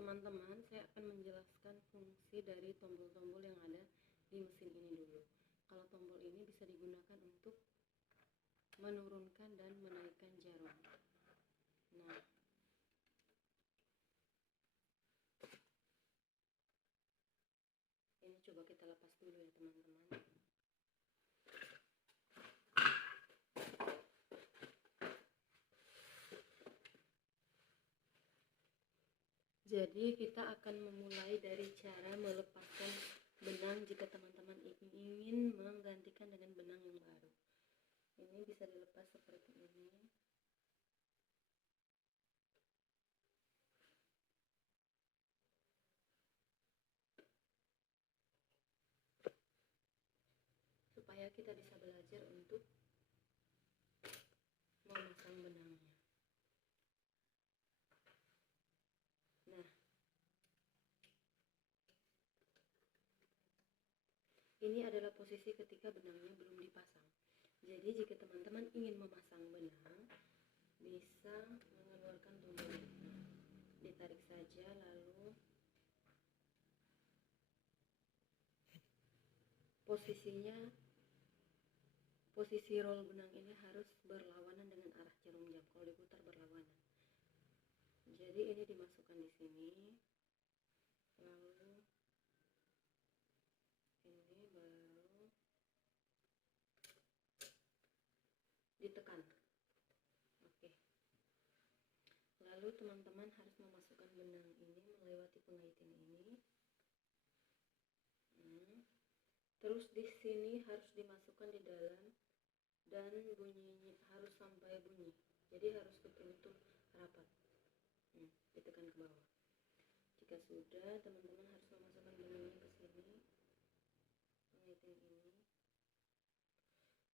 teman-teman, saya akan menjelaskan fungsi dari tombol-tombol yang ada di mesin ini dulu. Kalau tombol ini bisa digunakan untuk menurunkan dan menaikkan jarum. Nah, ini coba kita lepas dulu ya teman-teman. Jadi kita akan memulai dari cara melepaskan benang jika teman-teman ingin menggantikan dengan benang yang baru. Ini bisa dilepas seperti ini. Supaya kita bisa belajar untuk memasang benangnya. Nah, ini adalah posisi ketika benangnya belum dipasang. Jadi jika teman-teman ingin memasang benang, bisa mengeluarkan tombol ini. Ditarik saja, lalu posisi roll benang ini harus berlawanan dengan arah jarum jam. Kalau diputar berlawanan. Jadi ini dimasukkan di sini, lalu ini baru ditekan. Oke. Lalu teman-teman harus memasukkan benang ini melewati pengaitan ini. Terus di sini harus dimasukkan di dalam dan bunyinya harus sampai bunyi. Jadi harus betul-betul rapat. Ditekan ke bawah. Jika sudah, teman-teman harus memasukkan benangnya ke sini. Pengaitan ini.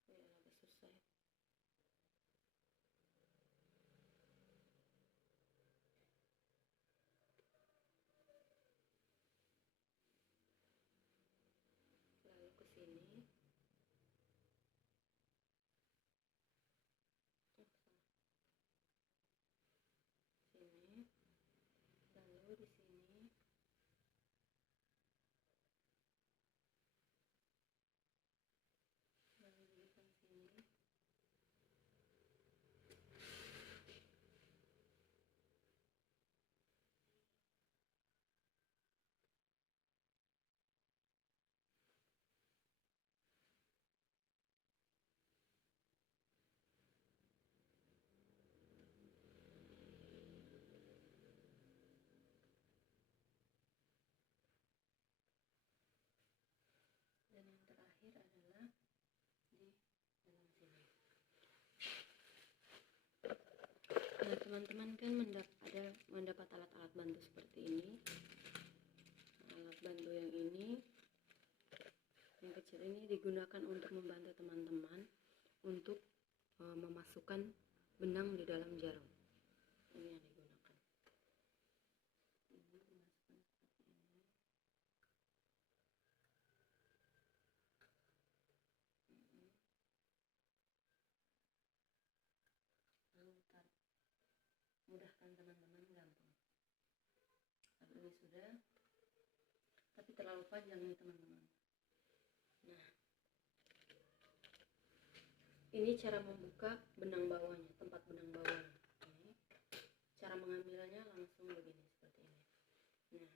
Agak susah. Lalu ke sini. Sini. Lalu di sini. Lalu di sini. Dan yang terakhir adalah di dalam sini. Nah, teman-teman kan mendapat alat-alat bantu seperti ini. Alat bantu yang ini, yang kecil ini digunakan untuk membantu teman-teman untuk memasukkan benang di dalam jarum. Ini yang digunakan. Ini dimasukkan seperti ini. Lalu tarik. Mudahkan teman-teman, gampang. Lalu ini sudah, tapi terlalu panjang nih teman-teman. Nah, ini cara membuka benang bawahnya, tempat benang bawahnya. Ini cara mengambilnya langsung begini seperti ini. Nah,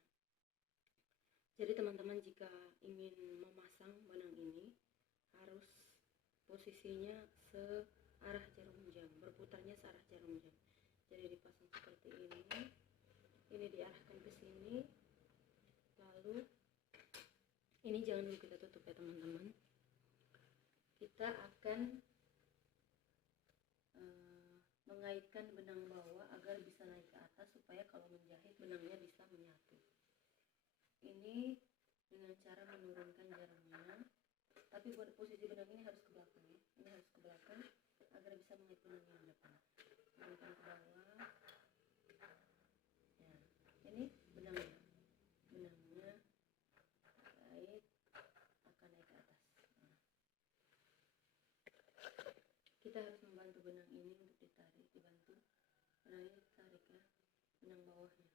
jadi teman-teman jika ingin memasang benang ini harus posisinya searah jarum jam, berputarnya searah jarum jam. Jadi dipasang seperti ini diarahkan ke sini, lalu ini jangan dulu kita tutup ya teman-teman. Kita akan mengaitkan benang bawah agar bisa naik ke atas supaya kalau menjahit benangnya bisa menyatu. Ini dengan cara menurunkan jarumnya, tapi buat posisi benang ini harus ke belakang ya. Ini harus ke belakang agar bisa mengait benangnya di depan. Turunkan ke bawah. Ya, ini benangnya kait akan naik ke atas. Nah, kita harus membantu benang ini untuk ditarik, dibantu tarik ya benang bawahnya.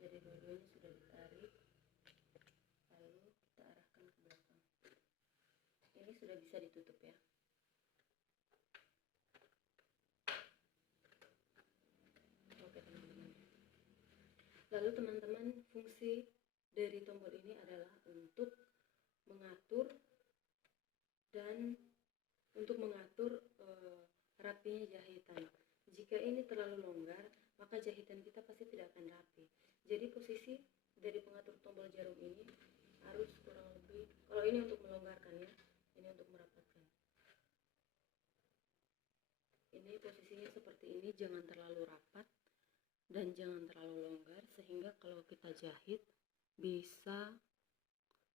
Jadi dua-duanya sudah ditarik, lalu kita arahkan ke belakang. Ini sudah bisa ditutup ya. Oke teman-teman. Lalu teman-teman, fungsi dari tombol ini adalah untuk mengatur rapinya jahitan. Jika ini terlalu longgar, maka jahitan kita pasti tidak akan rapi. Jadi posisi dari pengatur tombol jarum ini harus kurang lebih, kalau ini untuk melonggarkan ya, ini untuk merapatkan. Ini posisinya seperti ini, jangan terlalu rapat dan jangan terlalu longgar, sehingga kalau kita jahit bisa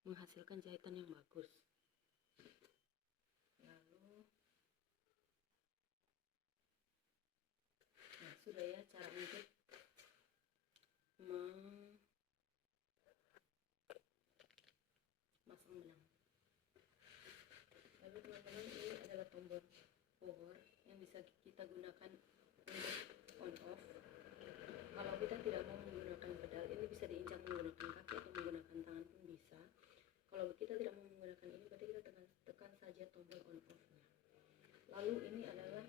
menghasilkan jahitan yang bagus. Sudah ya cara untuk memasang benang. Lalu teman-teman, ini adalah tombol power yang bisa kita gunakan untuk on off. Kalau kita tidak mau menggunakan pedal, ini bisa diinjak menggunakan kaki atau menggunakan tangan pun bisa. Kalau kita tidak mau menggunakan ini, berarti kita tekan saja tombol on off-nya. Lalu ini adalah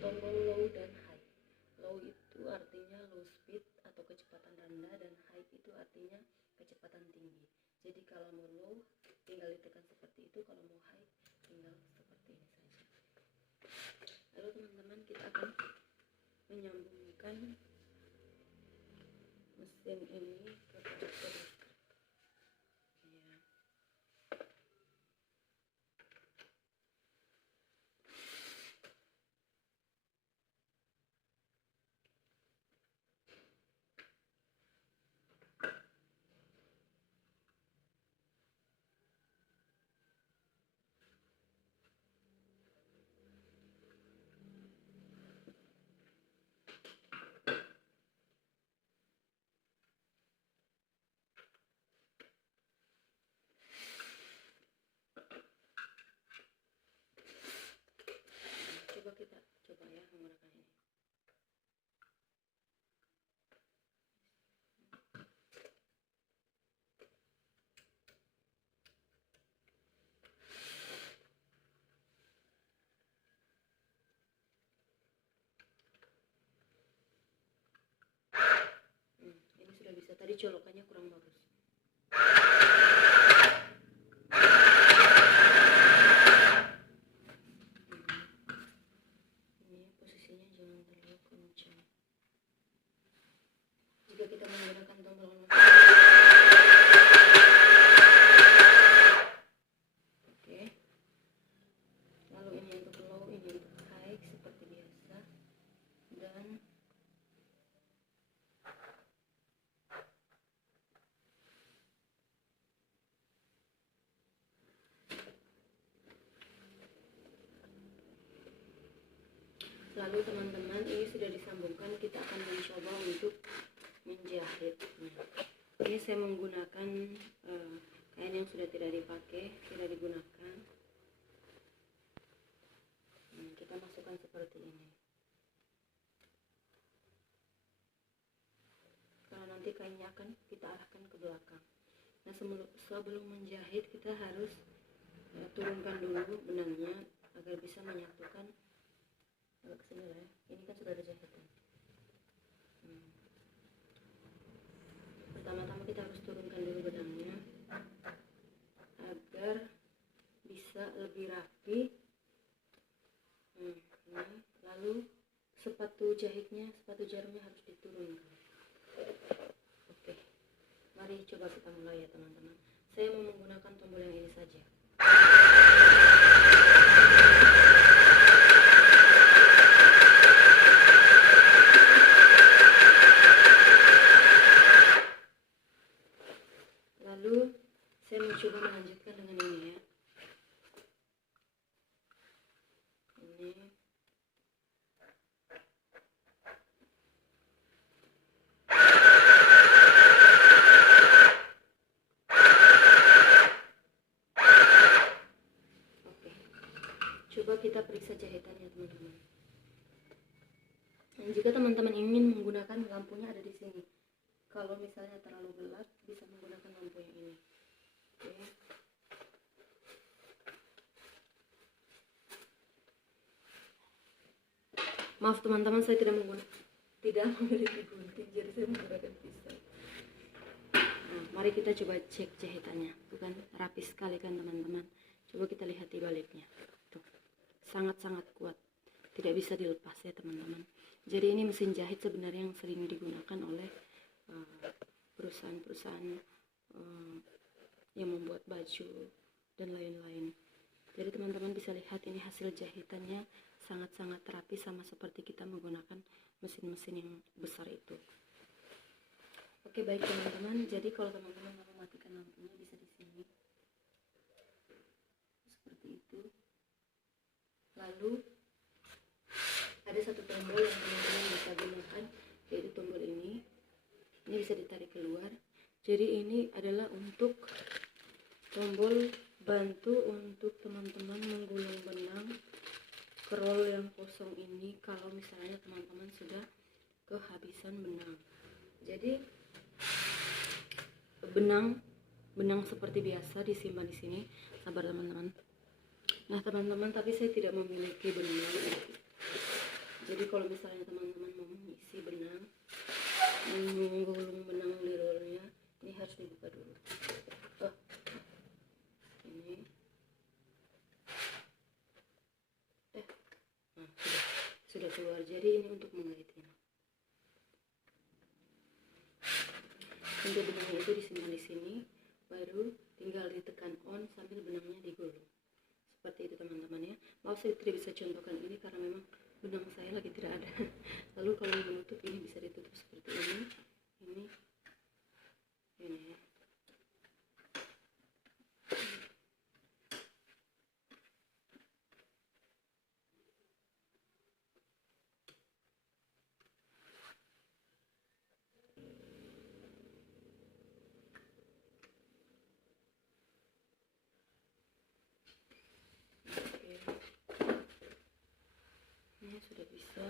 tombol low dan high. Low itu artinya low speed atau kecepatan rendah, dan high itu artinya kecepatan tinggi. Jadi kalau mau low tinggal ditekan seperti itu, kalau mau high tinggal seperti ini saja. Lalu teman-teman, kita akan menyambungkan mesin ini ke konektor listrik. Kita coba ya menggunakan ini. Ini sudah bisa. Tadi colokannya kurang bagus. Jika kita menggunakan tombol on off. Oke. Lalu ini untuk low, ini untuk high seperti biasa. Dan lalu teman-teman, ini sudah disambungkan. Kita akan mencoba untuk menjahit. Ini saya menggunakan kain yang sudah tidak dipakai, tidak digunakan. Kita masukkan seperti ini. Karena nanti kainnya akan kita arahkan ke belakang. Nah, sebelum menjahit kita harus turunkan dulu benangnya agar bisa menyatukan. Agak kesini lah ya. Ini kan sudah ada jahitan. Pertama-tama kita harus turunkan dulu benangnya agar bisa lebih rapi. Lalu sepatu jarumnya harus diturunkan. Oke, mari coba kita mulai ya teman-teman. Saya mau menggunakan tombol yang ini saja. Lalu saya mencoba melanjutkan dengan ini ya. Ini oke. Coba kita periksa jahitannya teman-teman. Dan jika teman-teman ingin menggunakan lampunya ada di sini. Kalau misalnya terlalu gelap bisa menggunakan lampu yang ini. Oke. Maaf teman-teman, saya tidak memiliki gunting, jadi saya menggunakan pisau. Nah, mari kita coba cek jahitannya. Tuh kan rapi sekali kan teman-teman. Coba kita lihat di baliknya. Tuh, sangat-sangat kuat. Tidak bisa dilepas ya teman-teman. Jadi ini mesin jahit sebenarnya yang sering digunakan oleh perusahaan-perusahaan yang membuat baju dan lain-lain. Jadi teman-teman bisa lihat ini hasil jahitannya sangat-sangat rapi, sama seperti kita menggunakan mesin-mesin yang besar itu. Oke, baik teman-teman. Jadi kalau teman-teman mau mematikan lampunya bisa di sini. Seperti itu. Lalu ada satu tombol yang teman-teman bisa gunakan, yaitu tombol ini. Ini bisa ditarik keluar. Jadi ini adalah untuk tombol bantu untuk teman-teman menggulung benang ke roll yang kosong ini kalau misalnya teman-teman sudah kehabisan benang. Jadi benang seperti biasa disimpan di sini. Sabar teman-teman. Nah teman-teman, tapi saya tidak memiliki benang. Jadi kalau misalnya teman-teman mau mengisi benang, menggulung benang di rollnya, ini harus dibuka dulu. Ini nah, sudah keluar. Jadi ini untuk mengait ini. Untuk benangnya itu disimpan di sini, baru tinggal ditekan on sambil benangnya digulung. Seperti itu teman-teman ya. Maaf saya tidak bisa contohkan ini karena memang benang saya lagi tidak ada. Lalu kalau menutup ini bisa ditutup seperti ini ya. Ini sudah bisa.